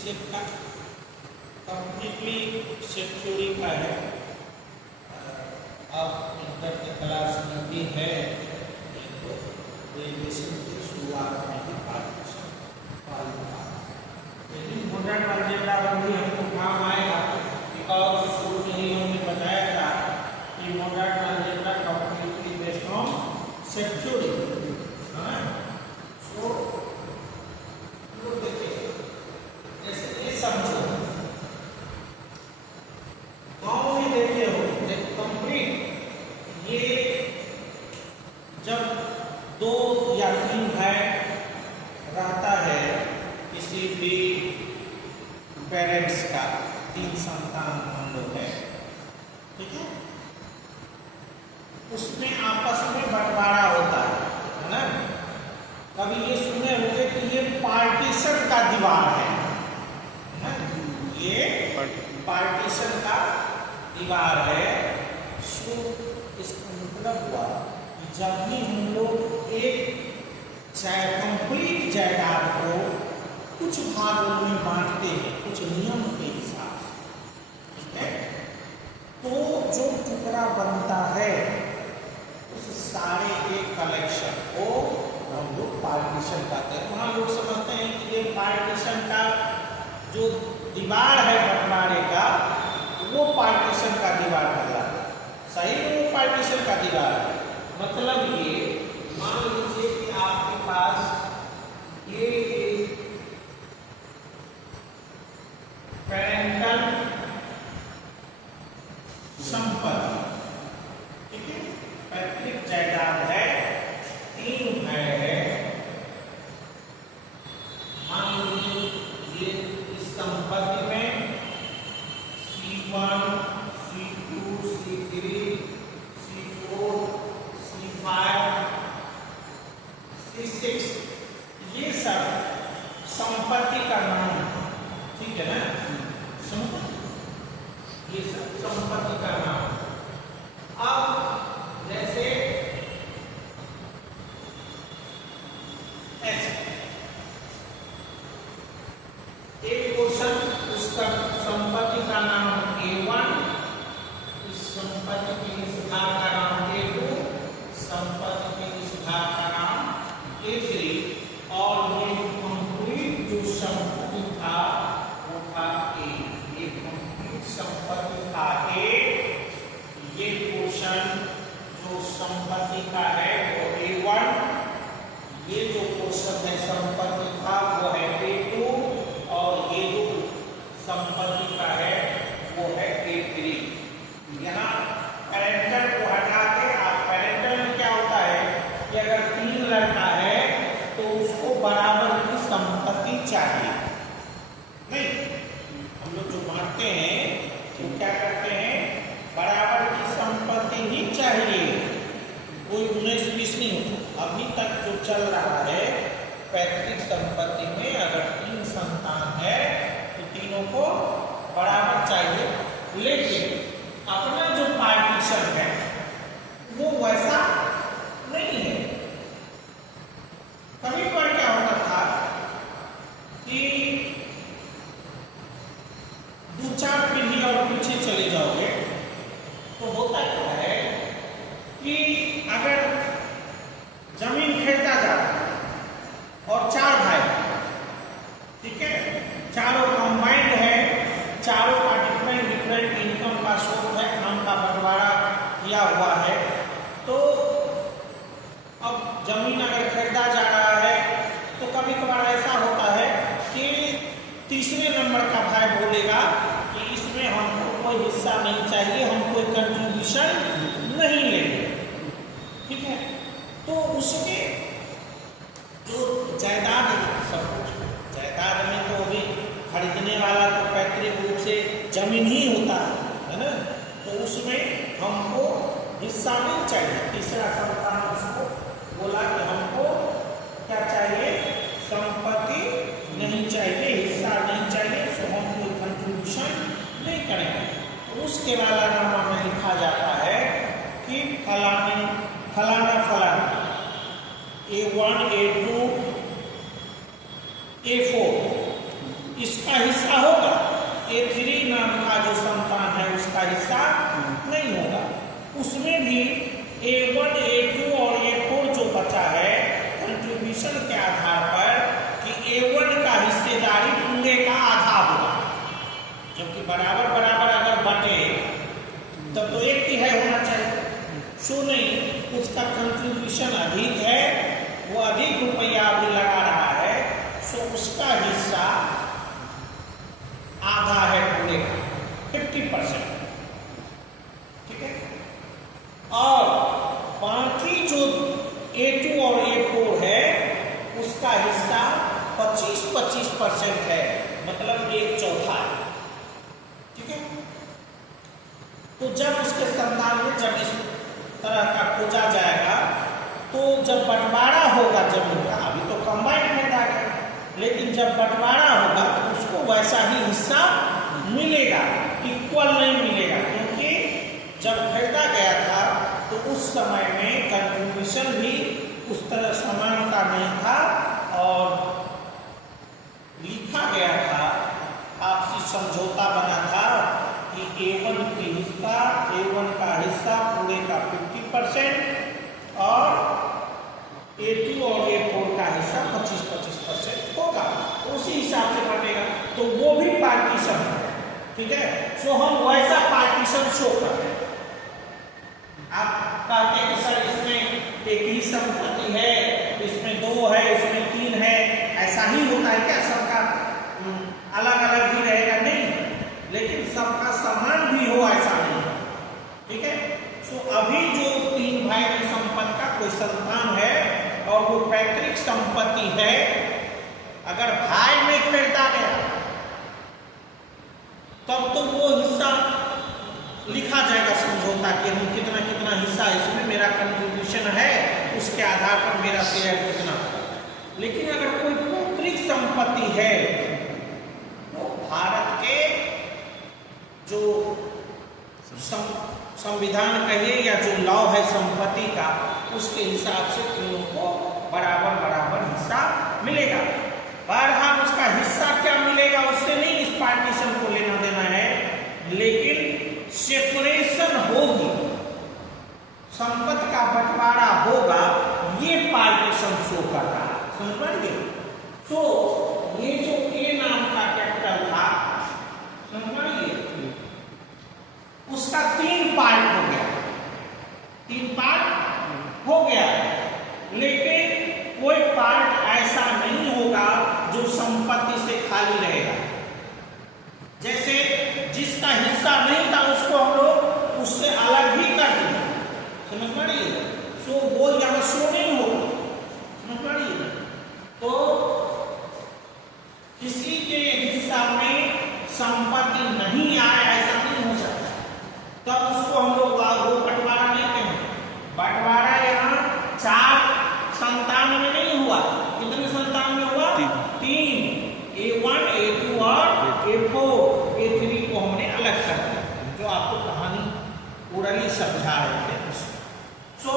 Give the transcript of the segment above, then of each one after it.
इससे कंप्लीटली सेक्योरी का है। अब इंटर के क्लास में भी है, तो ग्रेजुएशन की शुरुआत में ही पार्टीशन लेकिन मॉडर्न अलजेब्रा भी हमको काम आएगा, बिकॉज शुरू में ही हमने बताया था कि modern algebra completely based on security. So देखिए, जैसे ये समझो, गाँव में देखे हो कंप्लीट, ये जब 2 या 3 भाई रहता है किसी भी पेरेंट्स का, 3 संतान हम लोग है, ठीक है, उसमें आपस में बंटवारा होता है ना। कभी ये सुने होंगे कि ये पार्टीशन का दीवार है ना, ये पार्टीशन का दीवार है। सो इसका मतलब हुआ कि जब भी हम लोग एक कंप्लीट जायदाद को कुछ भागों में बांटते हैं कुछ नियम के हिसाब से, ठीक है, तो जो टुकड़ा बनता है उस सारे के कलेक्शन को हम लोग पार्टीशन कहते हैं। वहाँ लोग समझते हैं कि ये पार्टीशन का जो दीवार है बंटवारे का, वो पार्टीशन का दीवार कहलाता है। सही में वो पार्टीशन का दीवार है। मतलब ये मान लीजिए कि आपके पास ये पेरेंटल संपत्ति, ठीक है, पैतृक जायदाद है, 3 है। मान लीजिए ये इस संपत्ति में C1, C2, C3, C4, C5, C6, ये सब संपत्ति का नाम है, ठीक है ना। ये सब संपत्ति का नाम। अब जैसे एक क्वेश्चन, उसका संपत्ति का नाम A1, इस संपत्ति के इस भाग का नाम A2, संपत्ति के इस भाग का नाम A3, और ये कंप्लीट जो संपत्ति था वो था A। ये कंप्लीट संपत्ति था A। ये क्वेश्चन जो संपत्ति का है वो A1, ये जो क्वेश्चन है संपत्ति का वो है A2, और ये जो संपत्ति का है वो है A3। यहाँ पेरेंटल को हटा के, आप पेरेंटल में क्या होता है कि अगर 3 लड़का है तो उसको बराबर की संपत्ति चाहिए। नहीं, हम लोग जो बांटते हैं तो क्या करते हैं, बराबर की संपत्ति ही चाहिए, कोई 19-20 नहीं होता। अभी तक जो चल रहा है पैतृक संपत्ति में अगर 3 संतान है तो तीनों को बराबर चाहिए। लेकिन अपना जो पार्टीशन है वो वैसा नहीं है। कभी पर क्या होता था कि 2-4 पीढ़ी और पीछे चले जाओगे तो होता क्या है कि अगर जमीन खरीदा जाता है और 4 भाई, ठीक है, चारों कंबाइंड है, चारों का डिफरेंट इनकम का सोर्स है, काम का बंटवारा किया हुआ है, तो अब जमीन अगर खरीदा जा रहा है तो कभी कभार ऐसा होता है कि तीसरे नंबर का भाई बोलेगा कि इसमें हमको कोई हिस्सा नहीं चाहिए, हम कोई कंट्रीब्यूशन नहीं लेंगे, ठीक है। तो उसके जो जायदाद है, सब कुछ जायदाद में तो अभी खरीदने वाला तो पैतृक रूप से जमीन ही होता है ना, तो उसमें हमको हिस्सा नहीं चाहिए। तीसरा संतान उसको बोला कि हमको क्या चाहिए, संपत्ति नहीं चाहिए, हिस्सा नहीं चाहिए, सो हम कोई कंट्रीब्यूशन नहीं करेंगे। तो उसके वाला नामा में लिखा जाता है कि फलाना फलाना A1, A2, A4 इसका हिस्सा होगा, A3 नाम का जो संतान है उसका हिस्सा नहीं होगा। उसमें भी A1, A2 और A4 जो बचा है कंट्रीब्यूशन के आधार पर कि A1 का हिस्सेदारी पूरे का आधा होगा, जबकि बराबर बराबर अगर बटे तब तो 1/3 होना चाहिए। सो नहीं, उसका कंट्रीब्यूशन अधिक है, वो अधिक रुपया भी लगा रहा है, सो उसका हिस्सा आधा है पूरे का, 50%। ठीक है, और बाकी जो A2 और A4 है उसका हिस्सा 25-25% है, मतलब 1/4 है। ठीक है, तो जब उसके संतान में जब इस तरह का खोजा जाएगा तो जब बंटवारा होगा जमीन का, अभी तो कंबाइंड खरीदा गया, लेकिन जब बंटवारा होगा तो उसको वैसा ही हिस्सा मिलेगा, इक्वल नहीं मिलेगा, क्योंकि जब खरीदा गया था तो उस समय में कंट्रीब्यूशन भी उस तरह समानता नहीं था और लिखा गया था, आपसी समझौता बना था कि A1 का हिस्सा पूरे का 50% और A2 और A4 का हिस्सा 25-25% होगा, उसी हिसाब से बनेगा। तो वो भी पार्टीशन है। ठीक है, सो हम वैसा पार्टीशन शो कर रहे हैं। आप कहते हैं कि सर इसमें एक ही संपत्ति है, इसमें 2 है, इसमें 3 है, ऐसा ही होता है क्या? सबका अलग अलग ही रहेगा? नहीं, लेकिन सबका समान भी हो ऐसा नहीं। ठीक है, सो अभी जो 3 भाई की संपत्ति का कोई संतान है और वो पैतृक संपत्ति है, अगर भाई में खरीदा गया तब तो वो हिस्सा लिखा जाएगा समझौता कि हम कितना कितना हिस्सा इसमें मेरा कंट्रीब्यूशन है, उसके आधार पर मेरा शेयर कितना। लेकिन अगर कोई पैतृक संपत्ति है तो भारत के जो संविधान कहिए या जो लॉ है संपत्ति का, उसके हिसाब से तीनों को बराबर बराबर हिस्सा मिलेगा। बहरहाल उसका हिस्सा क्या मिलेगा उससे नहीं इस पार्टीशन को लेना देना है, लेकिन सेपरेशन होगी, संपत्ति का बंटवारा होगा, ये पार्टीशन शो कर रहा है। समझ पाएंगे? तो ये जो A नाम का कैपिटल था, समझ पाएंगे, उसका 3 पार्ट हो गया, 3 पार्ट हो गया, लेकिन कोई पार्ट ऐसा नहीं होगा जो संपत्ति से खाली रहेगा। जैसे जिसका हिस्सा नहीं था उसको हम लोग उससे अलग ही कर देंगे, समझ पाइए, सो वो यहां शो नहीं होगा, समझ पाइए। तो किसी के हिस्सा में संपत्ति नहीं आए ऐसा नहीं हो सकता, तब उसको हम लोग वो बंटवारा नहीं कहेंगे। बंटवारा यहाँ 4 संतान में नहीं हुआ, कितने संतान में हुआ? 3, A1, A2 और A4, A3 को हमने अलग कर दिया, जो आपको कहानी ओरली समझा रहे थे। सो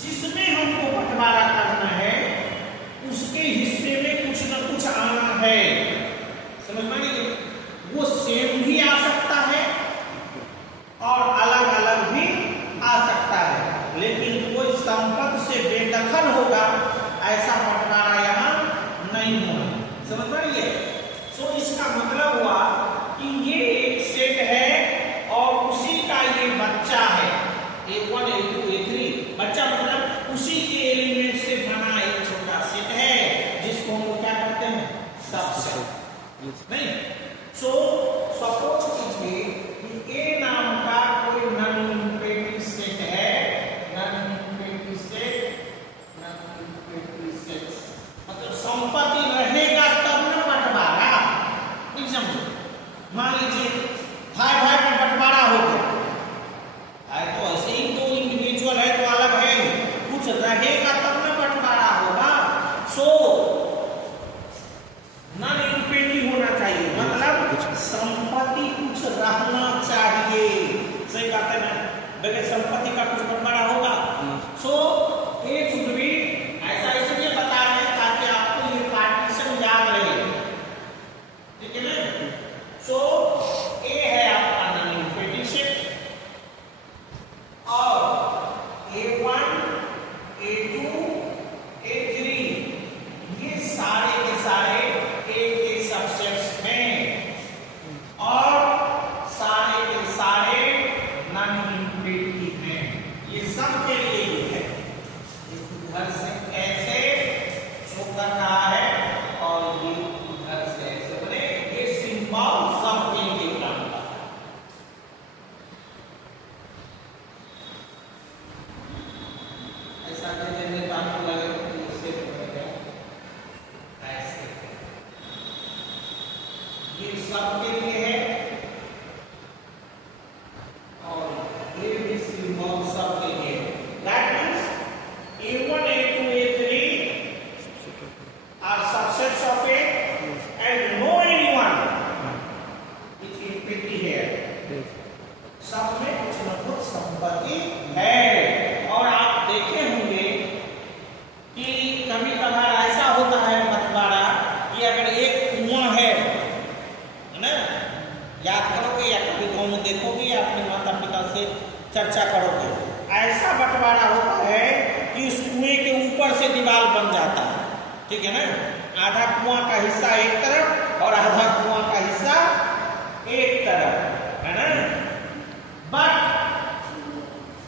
जिसमें हमको बंटवारा करना है उसके हिस्से में कुछ न कुछ आना है, समझ में नहीं? वो सेम भी आ सकता है और अलग अलग भी आ सकता है, लेकिन कोई संपत्ति से बेदखल होगा ऐसा बंटवारा यहाँ नहीं होगा, समझ पाइए। सो इसका मतलब हुआ कि ये एक सेट है और उसी का ये बच्चा है, A1, A2, A3, बच्चा मतलब उसी के एलिमेंट से बना एक छोटा सेट है जिसको हम क्या कहते हैं? सबसेट। नहीं, सो सपोज कीजिए कि A नाम का कोई नॉन यूनिटरी सेट है, नॉन यूनिटरी सेट मतलब संपत्ति रहेगा तब न बंटवारा। नहीं समझो, मान लीजिए भाई भाई में बंटवारा हो गया, तो ऐसे ही तो इंडिविजुअल है तो अलग है, कुछ रहेगा तब न बंटवारा होगा। सो नॉन यूनिटरी होना चाहिए, मतलब संपत्ति कुछ रहना चाहिए। सही बात है ना, बगैर संपत्ति का कुछ बंटवारा होगा। सो A शुड बी, ऐसा इसलिए बता रहे हैं ताकि आपको ये पार्टीशन याद रहे। ये सबके लिए है और ये भी सिंबल सबके लिए। That means A1, A2, A3 are subsets of A and no anyone is empty here. सब में कुछ न कुछ संपत्ति है। और आप देखे होंगे कि कभी कभार ऐसा होता है बंटवारा कि अगर एक कुआं है ना, याद करोगे या कभी गाँव में देखोगे या अपने माता पिता से चर्चा करोगे, ऐसा बंटवारा होता है कि उस कुएं के ऊपर से दीवार बन जाता है, ठीक है ना। आधा कुआं का हिस्सा एक तरफ और आधा कुआं का हिस्सा एक तरफ, है ना।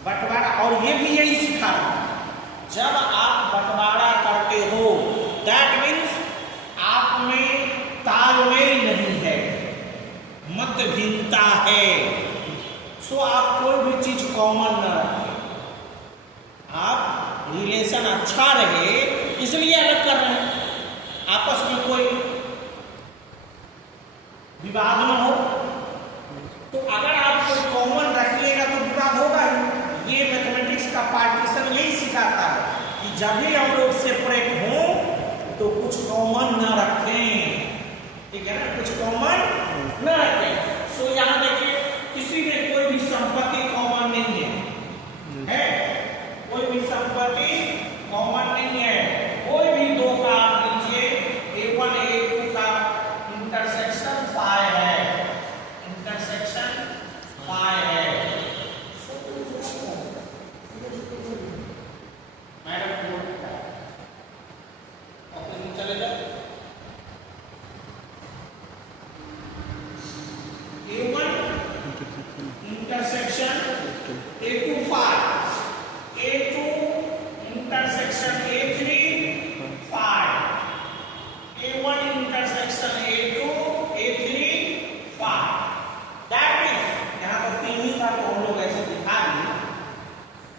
बंटवारा, और ये भी यही सिखा रहा है, जब आप बंटवारा करते हो दैट मीन्स आप में तालमेल नहीं है, मतभिन्नता है। सो आप कोई भी चीज कॉमन न रखें, आप रिलेशन अच्छा रहे इसलिए अलग कर रहे हैं, आपस में कोई विवाद न हो। तो अगर आप कोई कॉमन रखिएगा तो विवाद होगा ही। ये मैथमेटिक्स का पार्टीशन यही सिखाता है कि जब भी हम लोग सेपरेट हों तो कुछ कॉमन न रखें, ठीक है ना, कुछ कॉमन न रखें। सो यहाँ देखिए किसी में कोई भी संपत्ति कॉमन नहीं है, कोई भी संपत्ति कॉमन नहीं है। कोई भी दो का आप लीजिए A1 A2 का इंटरसेक्शन 5 है, इंटरसेक्शन 5 है। मैडम ओके चले जाए। A1 intersection A2 5, A2 intersection A3 5, A1 intersection A2 A3 5। That means यहाँ पर तीन ही था तो हम लोग ऐसे दिखा दिए।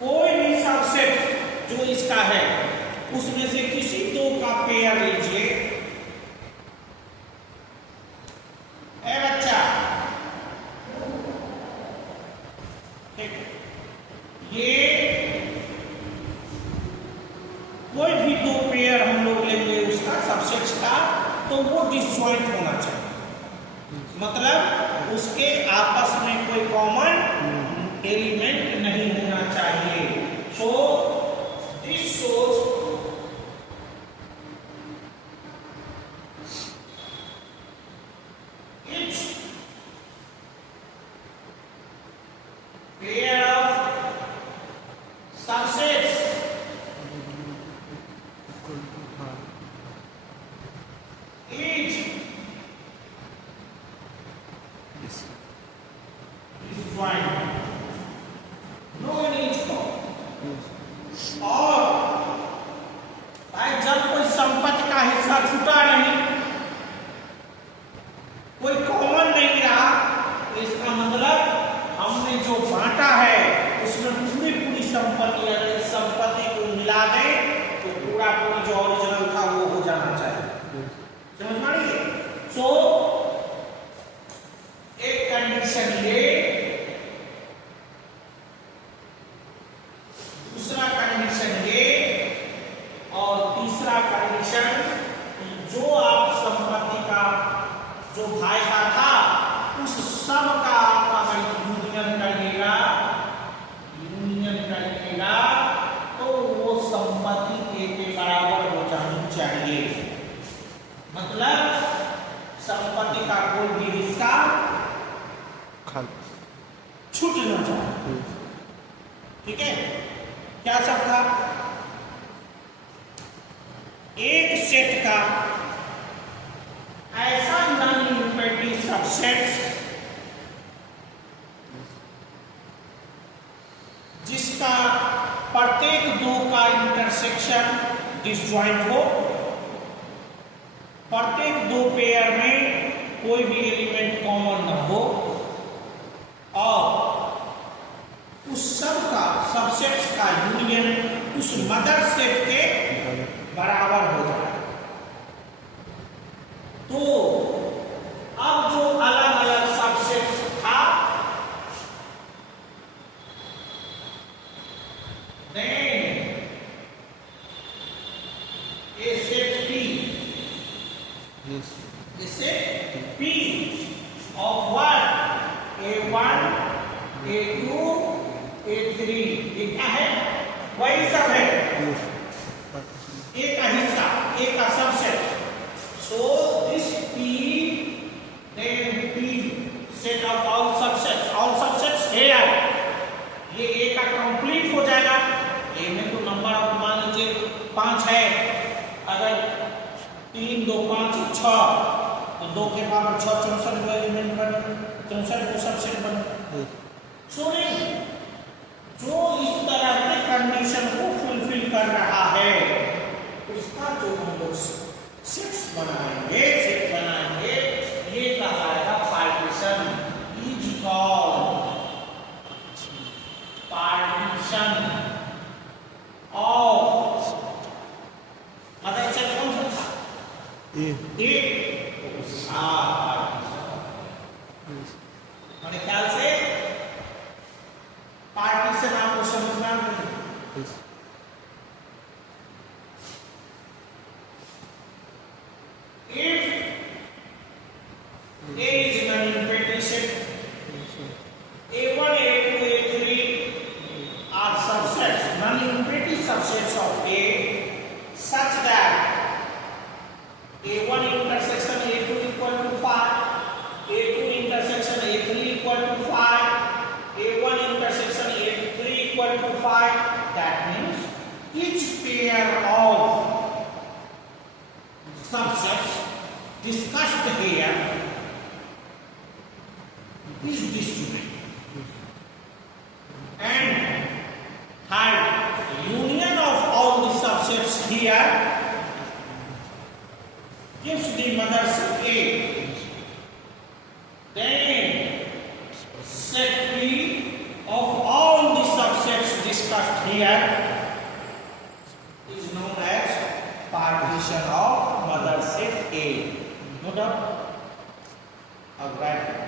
कोई भी सबसेट जो इसका है उसमें से किसी दो का पेयर लीजिए। ए बच्चा, ठीक, ये कोई भी दो पेयर हम लोग लेंगे उसका सबसेट्स का, तो वो डिसजॉइंट होना चाहिए, मतलब उसके आपस में कोई कॉमन एलिमेंट नहीं होना चाहिए। So this shows each pair of subsets each is joined, no in each form। और भाई जब कोई संपत्ति का हिस्सा छूटा नहीं, कोई कॉमन नहीं रहा, तो इसका मतलब हमने जो बांटा है उसमें पूरी पूरी संपत्ति, अगर इस संपत्ति को मिला दें तो पूरा पूरा जो ओरिजिनल था वो हो जाना चाहिए। समझ में आ रही है? सो एक कंडीशन ये, दूसरा कंडीशन ये, और तीसरा कंडीशन जो आप संपत्ति का जो फायदा था उस सब का आप अगर यूनियन करिएगा तो वो संपत्ति A के बराबर हो जानी चाहिए। मतलब संपत्ति का कोई भी हिस्सा छूट न जाए, ठीक है। क्या सब था? एक सेट का ऐसा नॉन यूनिटरी सबसेट्स जिसका प्रत्येक दो का इंटरसेक्शन डिसजॉइंट हो, प्रत्येक दो पेयर में कोई भी एलिमेंट कॉमन न हो, और उस सब का सबसेट्स का यूनियन उस मदर सेट के बराबर हो जाए। तो अब Yes. इससे P of what? A1, A2, A3 ये क्या है? वही सब है, Yes. एक का हिस्सा, एक का subset. So this P, then P set of all subsets here. ये A का कंप्लीट हो जाएगा. A में तो नंबर ऑफ मान लीजिए 5 है. अगर 3, 2, 5, 6 तो 2 के पावर 6 64 एलिमेंट बने, 64 को सबसेट बने. सॉरी, जो इस तरह के कंडीशन को फुलफिल कर रहा है उसका जो हम लोग सेट्स बनाएंगे, ये कहलाएगा partition. Is called partition of. Mother said कौन सा था? ए. मेरे ख्याल से पार्टीशन आपको समझना नहीं. If A is non-empty set, A1, A2, A3 are subsets, non-empty subsets of A, such that A1 intersection A2 equal to 5, A2 intersection A3 equal to 5, A1 intersection A3 equal to 5. That means each pair of subsets discussed here is distributed, and third, union of all the subsets here gives the mother set A. Then set B of all the subsets discussed here is known as partition of mother set A. No doubt? Alright.